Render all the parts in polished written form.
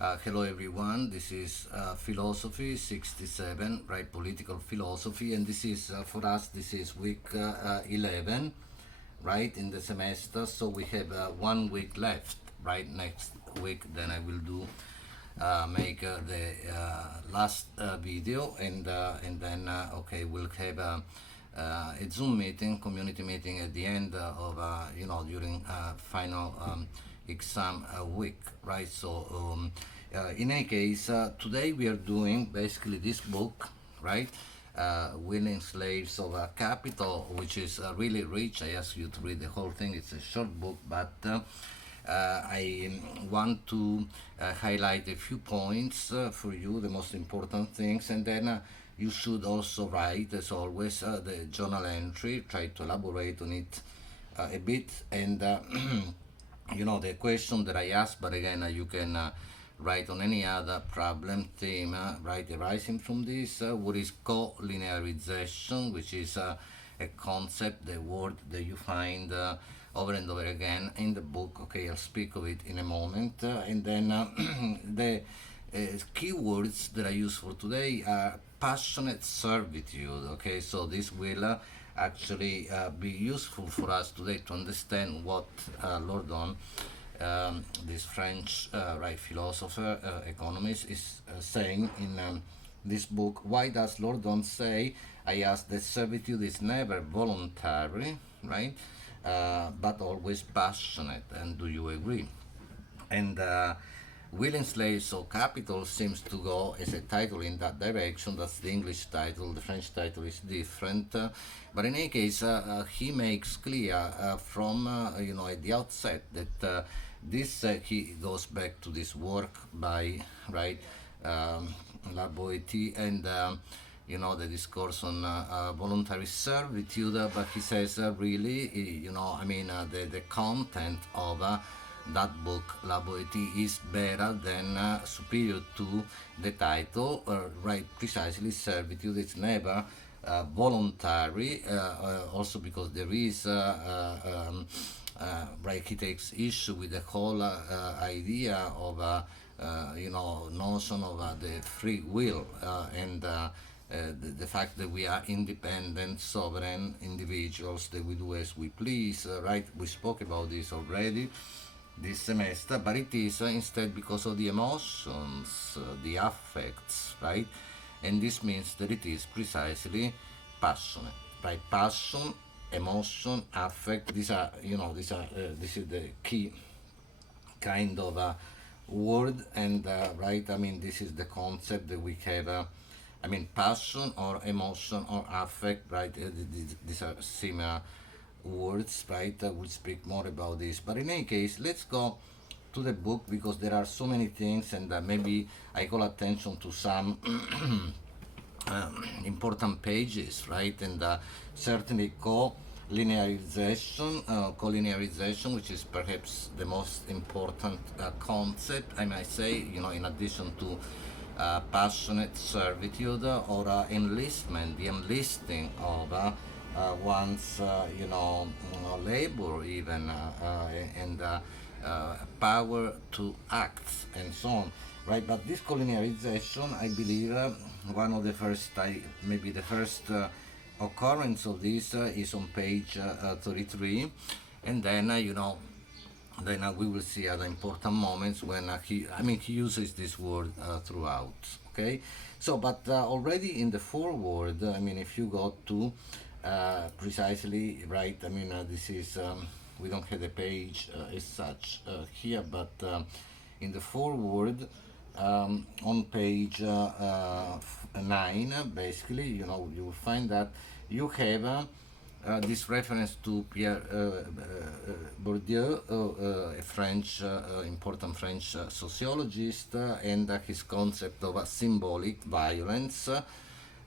Hello everyone, this is Philosophy 67, right? Political philosophy, and this is for us, this is week 11, right? In the semester, so we have 1 week left, right? Next week, then I will do make the last video, and then okay, we'll have a Zoom meeting, community meeting at the end of during final exam week, right? So in any case, today we are doing basically this book, right? Willing Slaves of Capital, which is really rich. I ask you to read the whole thing. It's a short book, but I want to highlight a few points for you, the most important things, and then you should also write, as always, the journal entry, try to elaborate on it a bit, and the question that I asked, but again, you can write on any other problem, theme, right, arising from this. What is co-linearization, which is a concept, the word that you find over and over again in the book. Okay, I'll speak of it in a moment. And then the keywords that I use for today are passionate servitude. Okay, so this will actually be useful for us today to understand what Laurent, this French right philosopher, economist, is saying in this book. Why does Laurent say, I ask, that servitude is never voluntary, right, but always passionate? And do you agree? And Willing Slaves of Capital seems to go as a title in that direction. That's the English title. The French title is different. But in any case, he makes clear from at the outset that this he goes back to this work by La Boétie and the discourse on voluntary servitude. But he says really, the content of that book, La Boétie, is better than superior to the title, right? Precisely, servitude is never voluntary, also because there is, right, he takes issue with the whole idea of, notion of the free will and the fact that we are independent, sovereign individuals, that we do as we please, right? We spoke about this already this semester, but it is instead because of the emotions, the affects, right? And this means that it is precisely passionate, right? Passion, emotion, affect. This is the key kind of word, and right. I mean, this is the concept that we have. Passion or emotion or affect, right? These are similar words, right? We'll speak more about this. But in any case, let's go to the book because there are so many things, and maybe I call attention to some important pages, right? And certainly co-linearization, which is perhaps the most important concept, I might say, in addition to passionate servitude or enlistment, the enlisting of one's labor even and power to act and so on, right? But this colonialization, I believe, one of the first, maybe the first occurrence of this is on page 33, and then then we will see other important moments when he uses this word throughout. Okay, so but already in the foreword, if you go to precisely, right, this is we don't have the page as such here, but in the foreword on page 9, basically, you will find that you have this reference to Pierre Bourdieu, a French, important French sociologist, and his concept of symbolic violence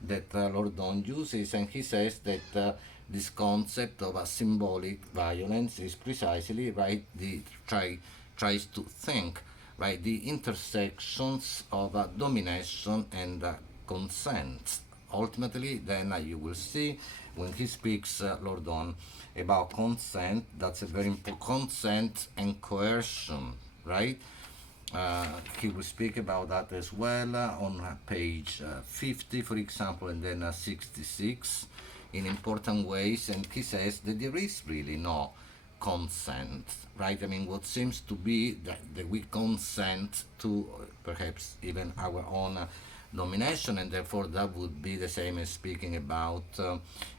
that Laurent uses, and he says that this concept of symbolic violence is precisely, right, tries to think, right, the intersections of domination and consent. Ultimately, then you will see when he speaks, Laurent, about consent, that's a very important consent and coercion, right? He will speak about that as well on page 50, for example, and then 66 in important ways. And he says that there is really no consent, right? I mean, what seems to be that we consent to perhaps even our own domination, and therefore that would be the same as speaking about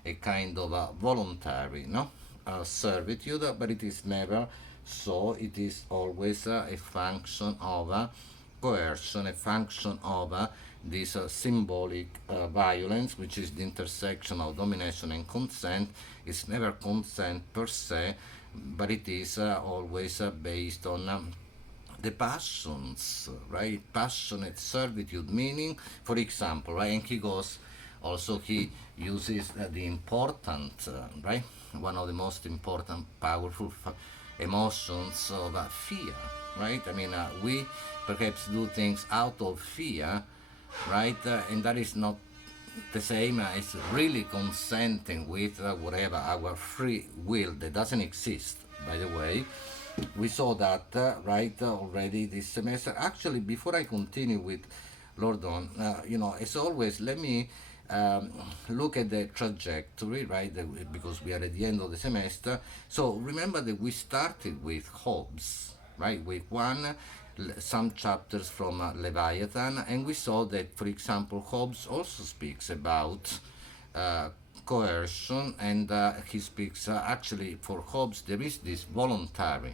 a kind of a voluntary, no, servitude, but it is never so. It is always a function of coercion, a function of this symbolic violence, which is the intersection of domination and consent. It's never consent per se, but it is always based on the passions, right? Passionate servitude, meaning, for example, right? And he goes, also he uses the important, right? One of the most important, powerful emotions of fear, right? I mean, we perhaps do things out of fear, right? And that is not the same as really consenting with whatever our free will that doesn't exist, by the way. We saw that right already this semester. Actually, before I continue with Lordon, as always, let me look at the trajectory, right? Because we are at the end of the semester. So remember that we started with Hobbes, right? With some chapters from Leviathan, and we saw that, for example, Hobbes also speaks about coercion, and he speaks actually for Hobbes there is this voluntary,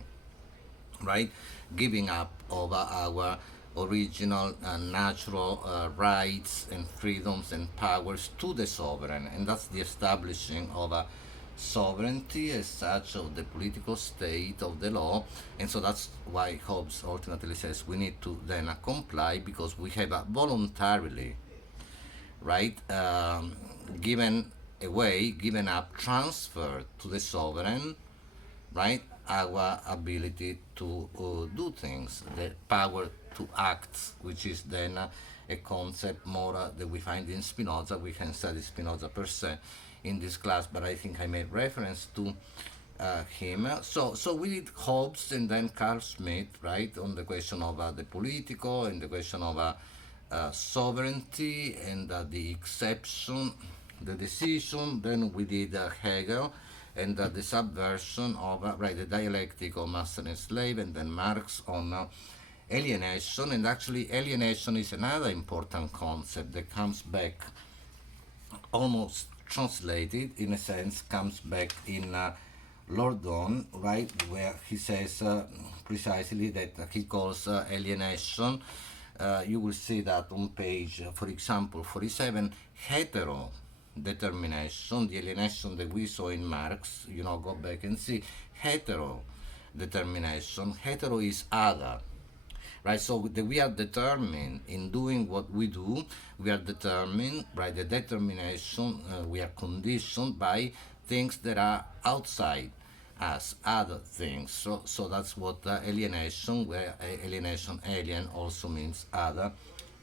right, giving up of our original natural rights and freedoms and powers to the sovereign, and that's the establishing of a sovereignty as such of the political state of the law. And so that's why Hobbes ultimately says we need to then comply, because we have voluntarily, right, given away, given up, transferred to the sovereign, right, our ability to do things, the power to act, which is then a concept more that we find in Spinoza. We can study Spinoza per se in this class, but I think I made reference to him. So we did Hobbes and then Carl Schmitt, right, on the question of the political and the question of sovereignty and the exception, the decision. Then we did Hegel and the subversion of right, the dialectic of master and slave, and then Marx on alienation. And actually alienation is another important concept that comes back, almost translated in a sense, comes back in Lordon, right, where he says precisely that he calls alienation. You will see that on page, for example, 47, hetero determination, the alienation that we saw in Marx. Go back and see hetero determination. Hetero is other, right? So we are determined in doing what we do. We are determined, right? The determination, we are conditioned by things that are outside us, other things. So that's what alienation, where alienation, alien, also means other,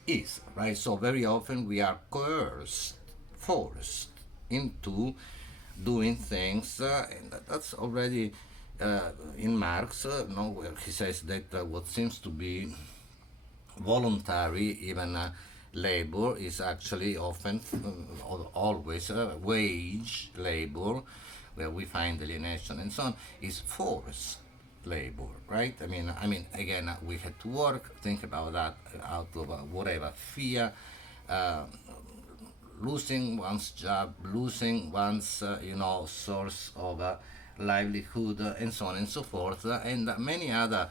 is, right? So very often we are coerced, forced into doing things, and that's already in Marx, where he says that what seems to be voluntary, even labor, is actually often, always, wage labor, where we find alienation and so on, is forced labor, right? I mean, again, we had to work. Think about that, out of whatever fear. Losing one's job, losing one's source of livelihood, and so on and so forth, and many other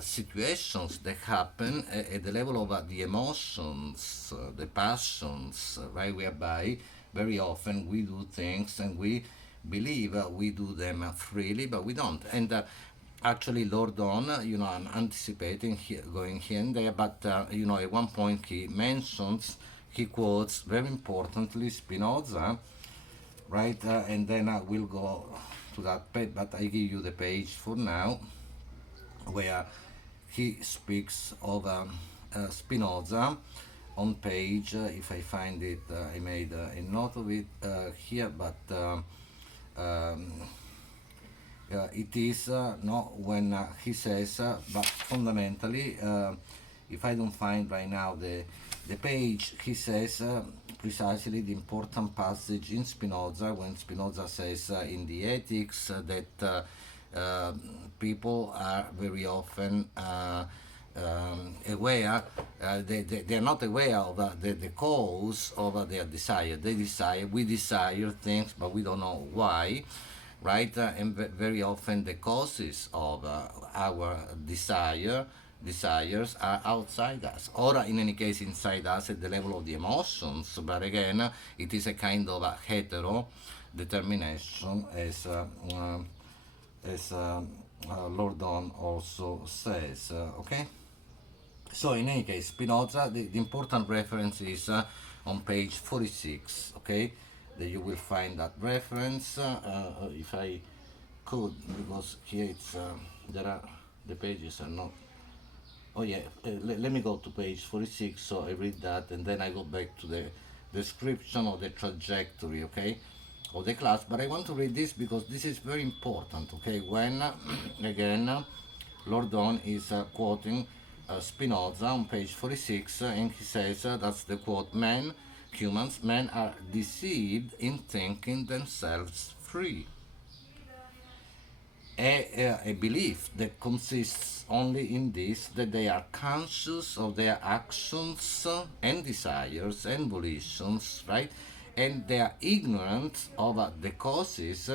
situations that happen at the level of the emotions, the passions, right? Whereby very often we do things and we believe we do them freely, but we don't. And actually, Lordon, I'm anticipating here, going here and there, but at one point he quotes very importantly Spinoza, right? And then I will go to that page, but I give you the page for now, where he speaks of Spinoza on page, if I find it, I made a note of it here, but It is no when he says, but fundamentally, if I don't find right now the page, he says precisely the important passage in Spinoza when Spinoza says in the Ethics that people are very often aware, they are not aware of the cause of their desire. They desire, we desire things, but we don't know why, right? And very often the causes of our desires are outside us, or in any case inside us at the level of the emotions. But again, it is a kind of a hetero determination, as Lordon also says. Okay. So in any case, Spinoza, the important reference is on page 46, okay? That you will find that reference, if I could, because here it's, there are, the pages are not, oh yeah, let me go to page 46, so I read that, and then I go back to the description of the trajectory, okay, of the class. But I want to read this because this is very important, okay, when, again, Lordon is quoting Spinoza on page 46, and he says, that's the quote, men are deceived in thinking themselves free. A belief that consists only in this, that they are conscious of their actions and desires and volitions, right? And they are ignorant of the causes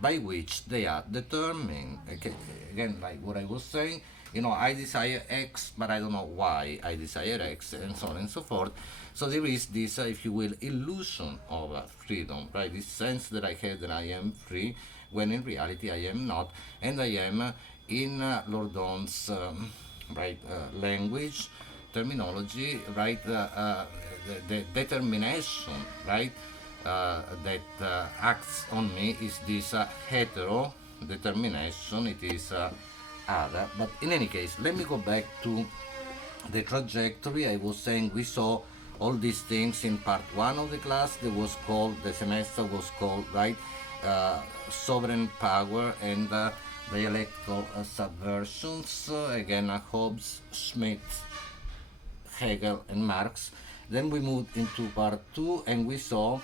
by which they are determined. Okay, again, like what I was saying, I desire X, but I don't know why I desire X, and so on and so forth. So there is this, if you will, illusion of freedom, right? This sense that I have that I am free, when in reality I am not, and I am in Lordon's right language, terminology, right? The determination, right? That acts on me is this hetero determination. It is other. But in any case, let me go back to the trajectory. I was saying we saw all these things in part one of the class. That was called, the semester was called, right, sovereign power and dialectical subversions. Again, Hobbes, Schmitt, Hegel, and Marx. Then we moved into part two, and we saw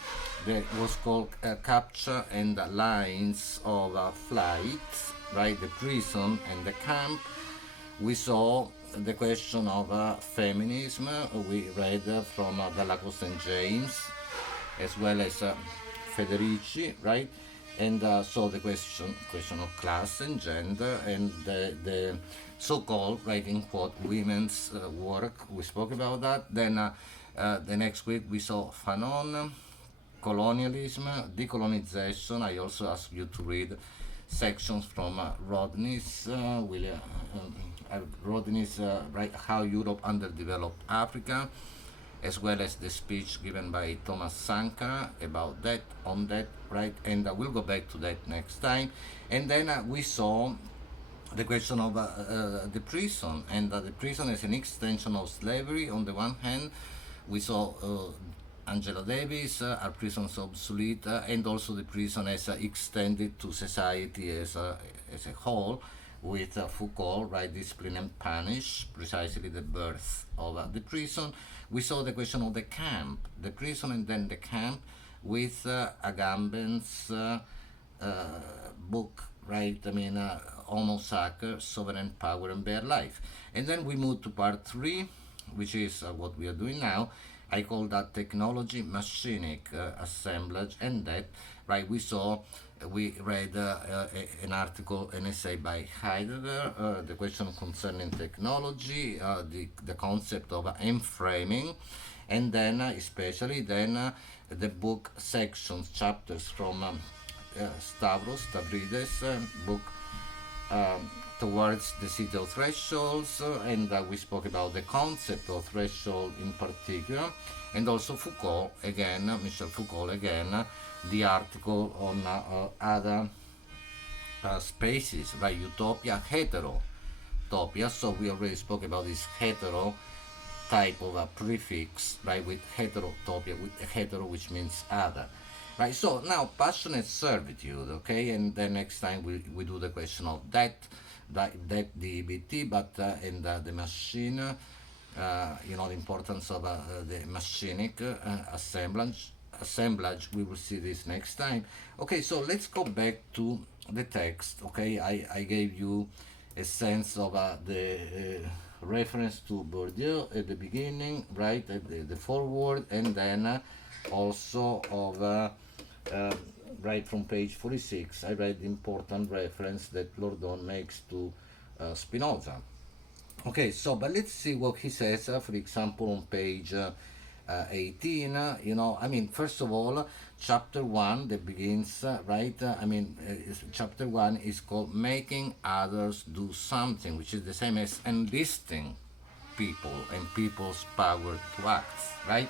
that was called capture and lines of flight, right? The prison and the camp. We saw the question of feminism. We read from Dallacos and James, as well as Federici, right? And so the question of class and gender, and the so-called, right, in quote, women's work. We spoke about that. Then the next week we saw Fanon, colonialism, decolonization. I also asked you to read sections from Rodney's right, how Europe underdeveloped Africa, as well as the speech given by Thomas Sankara about that, on that, right? And we'll go back to that next time. And then we saw the question of the prison, and the prison as an extension of slavery. On the one hand, we saw Angela Davis, are prisons obsolete, and also the prison as extended to society as a whole, with Foucault, right, discipline and punish, precisely the birth of the prison. We saw the question of the camp, the prison and then the camp, with Agamben's book, right, Homo Sacer, Sovereign Power and Bare Life. And then we move to part three, which is what we are doing now. I call that technology, machinic assemblage, and that, right, we read an article, an essay by Heidegger, the question concerning technology, the concept of M-framing, and then especially then the book sections, chapters from Stavros Stavridis' book Towards the City of Thresholds, and we spoke about the concept of threshold in particular, and also Foucault again, Michel Foucault again, the article on other spaces, right? Utopia, heterotopia. So we already spoke about this hetero type of a prefix, right? With heterotopia, with hetero, which means other. right? So now passionate servitude, okay, and then next time we do the question of that DBT, but in the machine, the importance of the machinic assemblage. We will see this next time. Okay, so let's go back to the text. Okay, I gave you a sense of the reference to Bourdieu at the beginning, right, at the foreword, and then also of uh, right from page 46, I read the important reference that Lordon makes to Spinoza. Okay, so but let's see what he says, for example, on page 18. I mean, first of all, chapter 1 that begins, right? Chapter 1 is called Making Others Do Something, which is the same as enlisting people and people's power to act, right?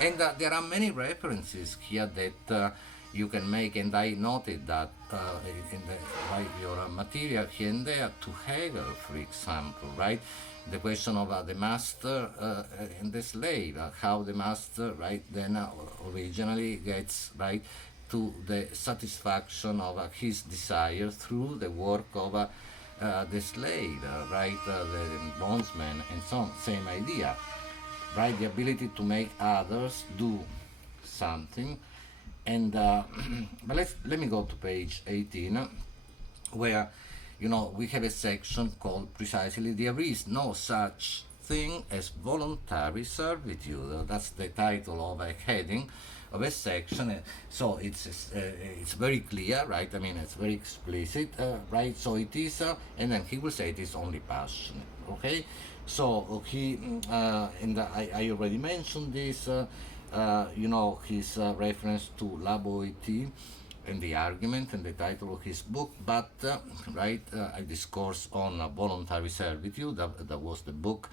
And there are many references here that you can make, and I noted that in the right your material here and there to Hegel, for example, right? The question of the master and the slave, how the master, right, then originally gets right to the satisfaction of his desire through the work of the slave, right, the bondsman, and so on. Same idea, right? The ability to make others do something. And but let me go to page 18, where we have a section called precisely "There is no such thing as voluntary servitude." That's the title of a heading of a section. So it's very clear, right? I mean, it's very explicit, right? So it is, and then he will say it is only passionate. Okay. So he and I already mentioned this. His reference to La Boétie and the argument and the title of his book, but a discourse on voluntary servitude. That was the book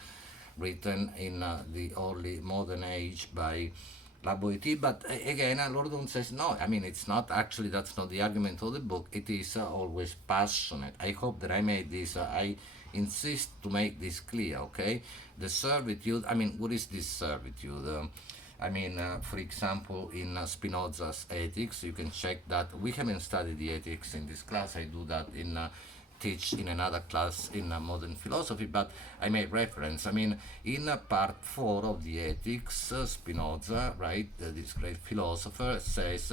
written in the early modern age by La Boétie. But again, Lordon says no. I mean, it's not actually. That's not the argument of the book. It is always passionate. I hope that I made this. I insist to make this clear. Okay, the servitude. I mean, what is this servitude? For example, in Spinoza's Ethics, you can check that. We haven't studied the ethics in this class. I do that teach in another class in modern philosophy, but I made reference. I mean, in part 4 of the Ethics, Spinoza, right, this great philosopher, says,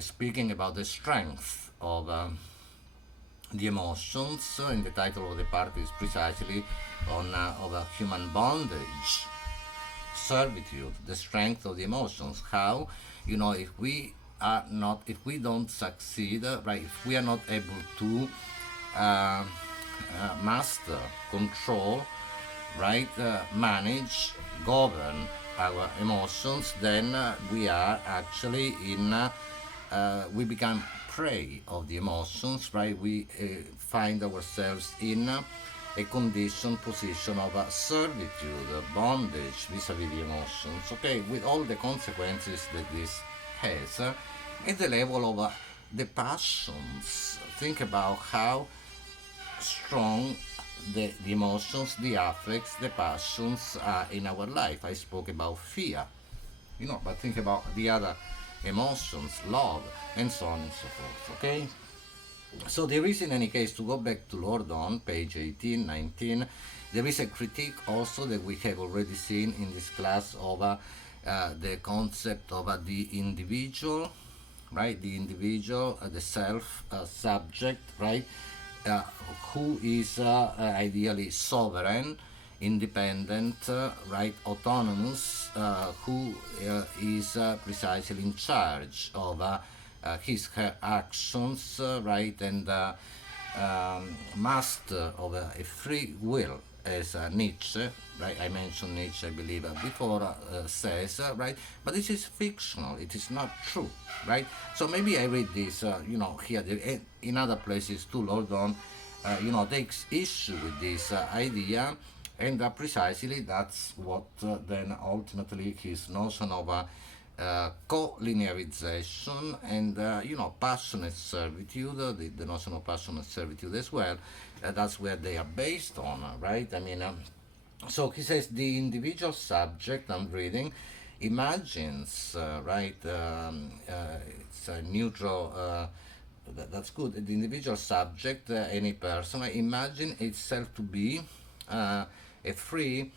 speaking about the strength of the emotions, and the title of the part is precisely on of a human bondage, servitude, the strength of the emotions. How, if we don't succeed, right, if we are not able to master, control, right, manage, govern our emotions, then we are actually we become prey of the emotions, right? We find ourselves in a conditioned position of servitude, bondage vis-a-vis the emotions, okay, with all the consequences that this has at the level of the passions. Think about how strong the emotions, the affects, the passions are in our life. I spoke about fear, but think about the other emotions, love, and so on and so forth, okay? So there is, in any case, to go back to Lordon, page 18, 19, there is a critique also that we have already seen in this class of the concept of the individual, right? The individual, the self, subject, right? Who is ideally sovereign, independent, right? Autonomous, who is precisely in charge of his her actions, right, and master of a free will, as Nietzsche, right? I mentioned Nietzsche, I believe, before, says, right? But this is fictional. It is not true, right? So maybe I read this, here, in other places too. Lordon, takes issue with this idea, and precisely that's what then ultimately his notion of co-linearization and passionate servitude, the notion of passionate servitude as well, that's where they are based on, right? So he says the individual subject, I'm reading, imagines, right? It's a neutral. That's good. The individual subject, any person, imagine itself to be a free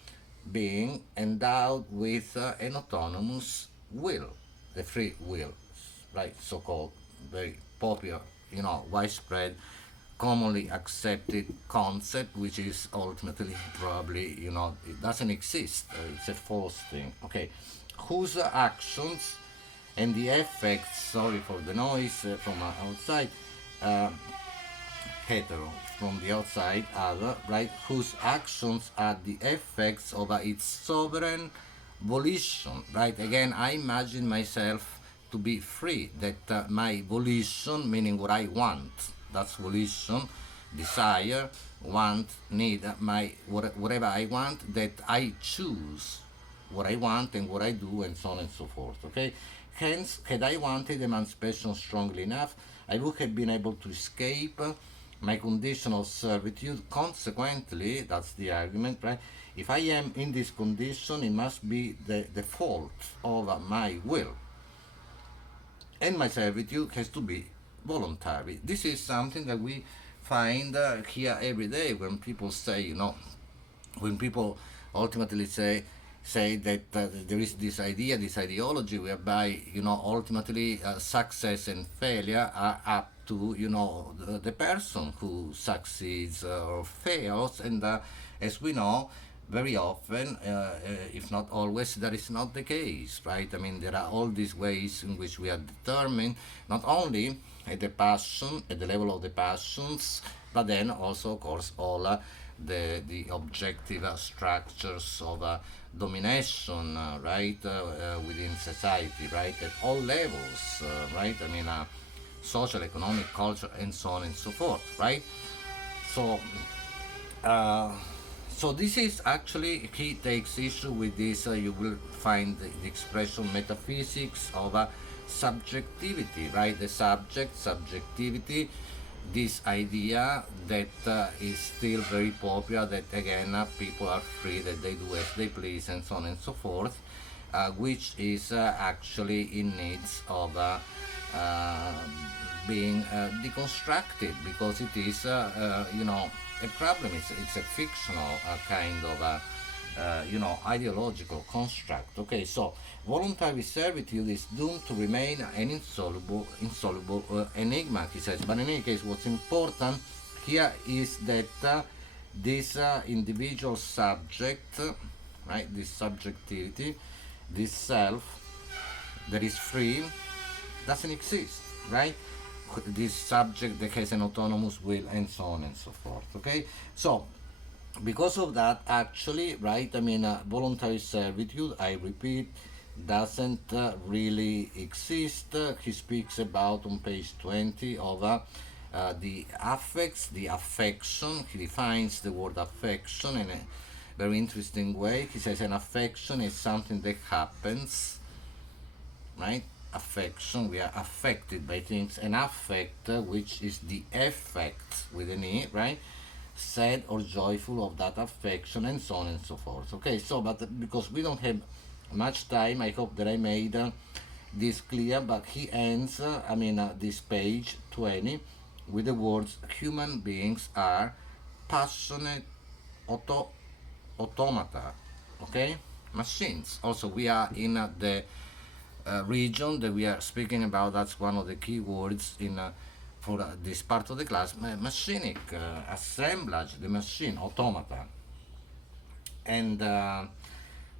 being endowed with an autonomous will, the free will, right? So-called very popular, widespread, commonly accepted concept, which is ultimately probably, it doesn't exist. It's a false thing. Okay, whose actions and the effects, sorry for the noise from outside, uh, hetero, from the outside, other, right, whose actions are the effects of its sovereign volition, right? Again, I imagine myself to be free, that my volition, meaning what I want, that's volition, desire, want, need, whatever I want, that I choose what I want and what I do, and so on and so forth. Okay? Hence, had I wanted emancipation strongly enough, I would have been able to escape my condition of servitude. Consequently, that's the argument, right? If I am in this condition, it must be the fault of my will. And my servitude has to be voluntary. This is something that we find here every day when people say, when people ultimately say that there is this idea, this ideology whereby ultimately success and failure are up to the person who succeeds or fails, and as we know, very often, if not always, that is not the case, right? I mean, there are all these ways in which we are determined, not only at the level of the passions, but then also, of course, all the objective structures of domination, right, within society, right, at all levels, right? I mean, social, economic, culture, and so on and so forth, right? So, uh, so this is actually, he takes issue with this. You will find the expression metaphysics of subjectivity, right? The subjectivity, this idea that is still very popular, that again people are free, that they do as they please, and so on and so forth, which is actually in needs of uh, being deconstructed, because it is, a problem. It's a fictional kind of ideological construct. Okay, so voluntary servitude is doomed to remain an insoluble enigma, he says. But in any case, what's important here is that this individual subject, right, this subjectivity, this self that is free, doesn't exist, right? This subject that has an autonomous will, and so on and so forth. Okay, so because of that, actually, right, I mean, voluntary servitude, I repeat, doesn't really exist. He speaks about on page 20 of the affects, the affection. He defines the word affection in a very interesting way. He says an affection is something that happens, right? Affection, we are affected by things. An affect, which is the effect with an E, right? Sad or joyful of that affection, and so on and so forth. Okay, so but because we don't have much time, I hope that I made this clear. But he ends, this page 20 with the words: human beings are passionate automata, okay, machines. Also, we are in the region that we are speaking about. That's one of the key words in for this part of the class: machinic assemblage, the machine, automata. And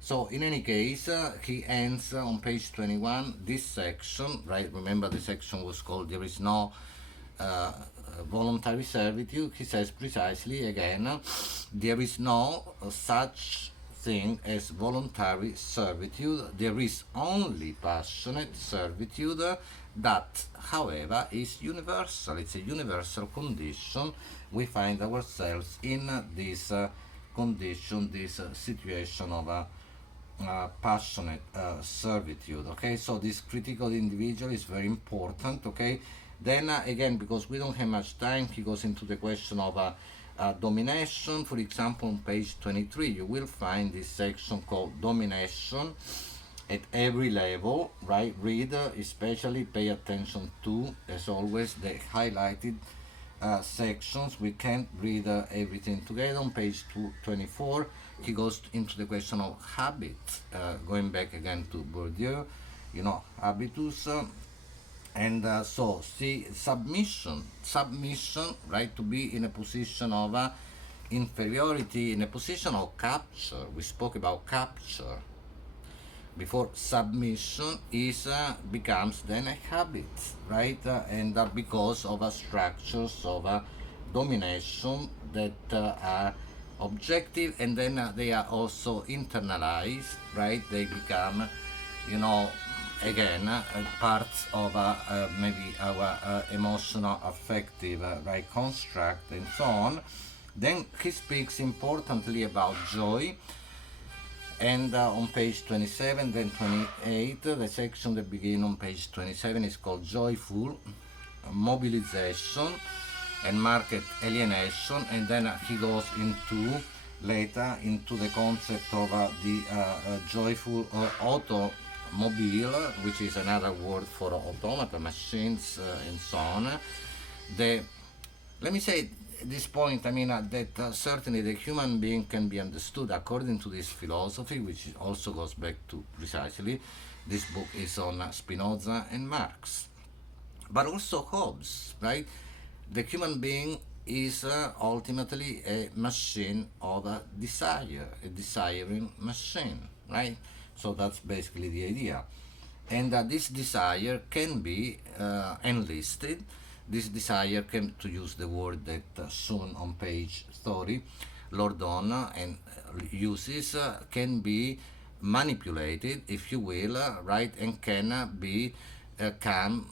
so in any case, he ends on page 21 this section, right? Remember, the section was called "There is no voluntary servitude." He says precisely again, there is no such thing as voluntary servitude. There is only passionate servitude, that, however, is universal. It's a universal condition. We find ourselves in this condition, this situation of passionate servitude. Okay, so this critical individual is very important. Okay, then again, because we don't have much time, he goes into the question of domination. For example, on page 23, you will find this section called domination. at every level, right? Reader especially pay attention to, as always, the highlighted sections. We can't read everything together. On page 24, he goes into the question of habit, going back again to Bourdieu, habitus. And so, see, submission, right, to be in a position of inferiority, in a position of capture. We spoke about capture before. Submission is becomes then a habit, right, and because of structures of domination that are objective, and then they are also internalized, right? They become, you know again, parts of maybe our emotional affective right construct, and so on. Then he speaks importantly about joy, and on page 27, then 28, the section that begins on page 27 is called joyful mobilization and market alienation, and then he goes into later into the concept of the joyful automobile, which is another word for automata, machines, and so on. Let me say at this point, I mean, that certainly the human being can be understood according to this philosophy, which also goes back to precisely this book is on Spinoza and Marx, but also Hobbes, right? The human being is ultimately a machine of desire, a desiring machine, right? So that's basically the idea. And this desire can be enlisted. This desire can, to use the word that shown on page 30, Lordon and uses, can be manipulated, if you will, right, and can be can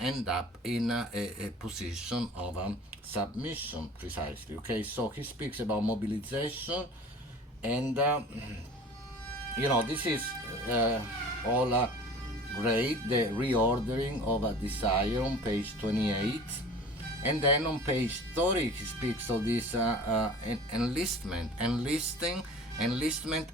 end up in a position of submission, precisely. Okay, so he speaks about mobilization, and this is all great, the reordering of a desire on page 28. And then on page 30 he speaks of this enlistment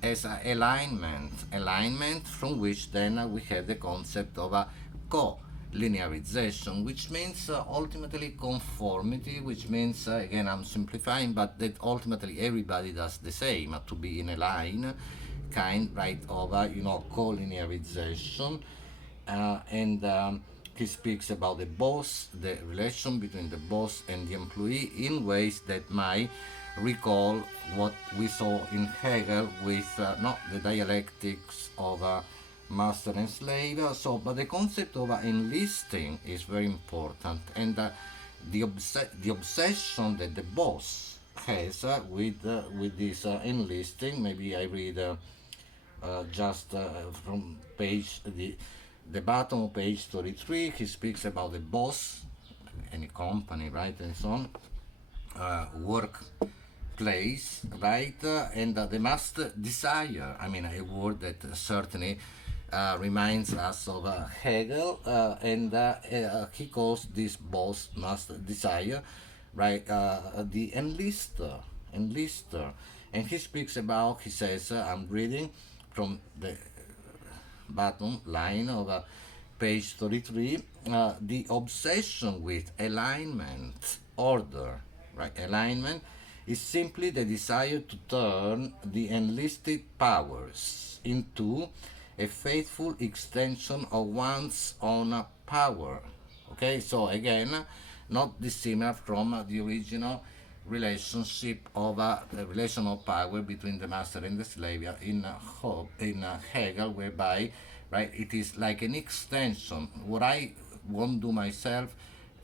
as alignment, from which then we have the concept of a co-linearization, which means ultimately conformity, which means, again, I'm simplifying, but that ultimately everybody does the same, to be in a line, kind, right, of co-linearization. And he speaks about the boss, the relation between the boss and the employee, in ways that might recall what we saw in Hegel with not the dialectics of master and slave. But the concept of enlisting is very important, and the obsession that the boss has with this enlisting. Maybe I read just from page the bottom of page 33. He speaks about the boss, any company, right, and so on, workplace, right, and the master desire. I mean, a word that certainly reminds us of Hegel, and he calls this boss, master desire, right, the enlister, and he speaks about. He says, I'm reading from the bottom line of page 33, the obsession with alignment, order, right? Alignment is simply the desire to turn the enlisted powers into a faithful extension of one's own power. Okay, so again, not dissimilar from the original relationship of relational power between the master and the slave in Hegel, whereby, right, it is like an extension. What I won't do myself,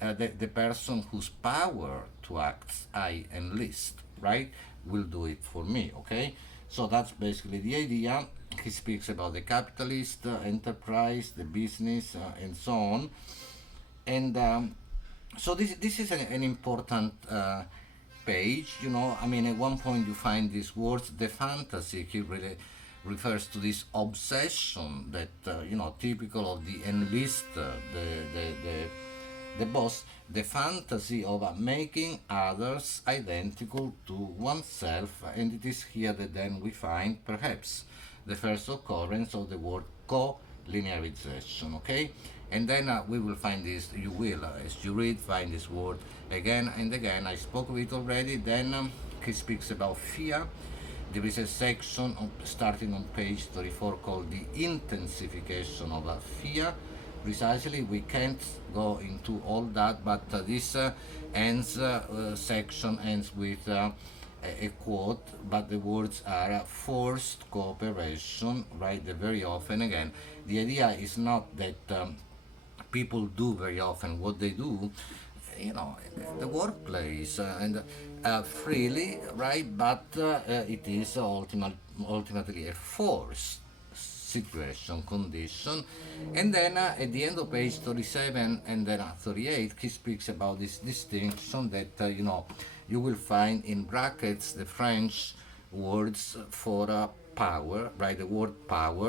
the person whose power to act I enlist, right, will do it for me. Okay, so that's basically the idea. He speaks about the capitalist enterprise, the business, and so on. And so this is an important page. I mean, at one point you find these words, the fantasy. He really refers to this obsession that typical of the enlister, the boss, the fantasy of making others identical to oneself. And it is here that then we find perhaps the first occurrence of the word co-linearization, okay? And then we will find this, you will, as you read, find this word again and again. I spoke of it already. Then he speaks about fear. There is a section starting on page 34 called the intensification of fear. Precisely, we can't go into all that, but this section ends with a quote, but the words are forced cooperation, right? Very often, again, the idea is not that people do very often what they do, you know, the workplace and freely, right? But it is ultimately a forced situation, condition. And then at the end of page 37 and then 38, he speaks about this distinction that, you will find in brackets the French words for power, right? The word power